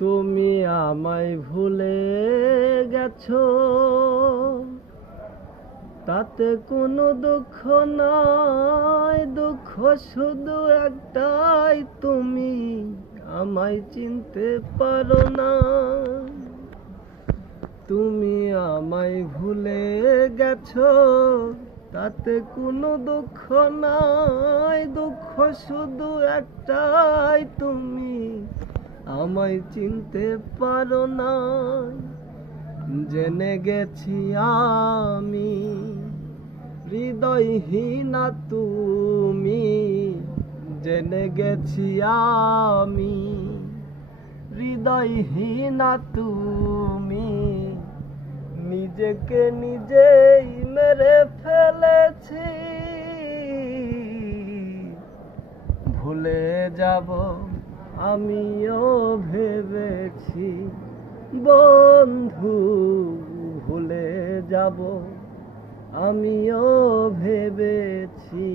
তুমি আমায় ভুলে গেছো, তাতে কোনো দুঃখ নাই। দুঃখ শুধু একটাই, তুমি আমায় চিনতে পারো না। তুমি আমায় ভুলে গেছো, তাতে কোনো দুঃখ নাই। দুঃখ শুধু একটাই, তুমি আমায় চিনতে পারো না। জেনে গেছি আমি হৃদয়হীনা তুমি, জেনে গেছি আমি হৃদয়হীনা তুমি। নিজেকে নিজেই মেরে ফেলেছি, ভুলে যাব আমিও ভেবেছি। বন্ধু, ভুলে যাব আমিও ভেবেছি।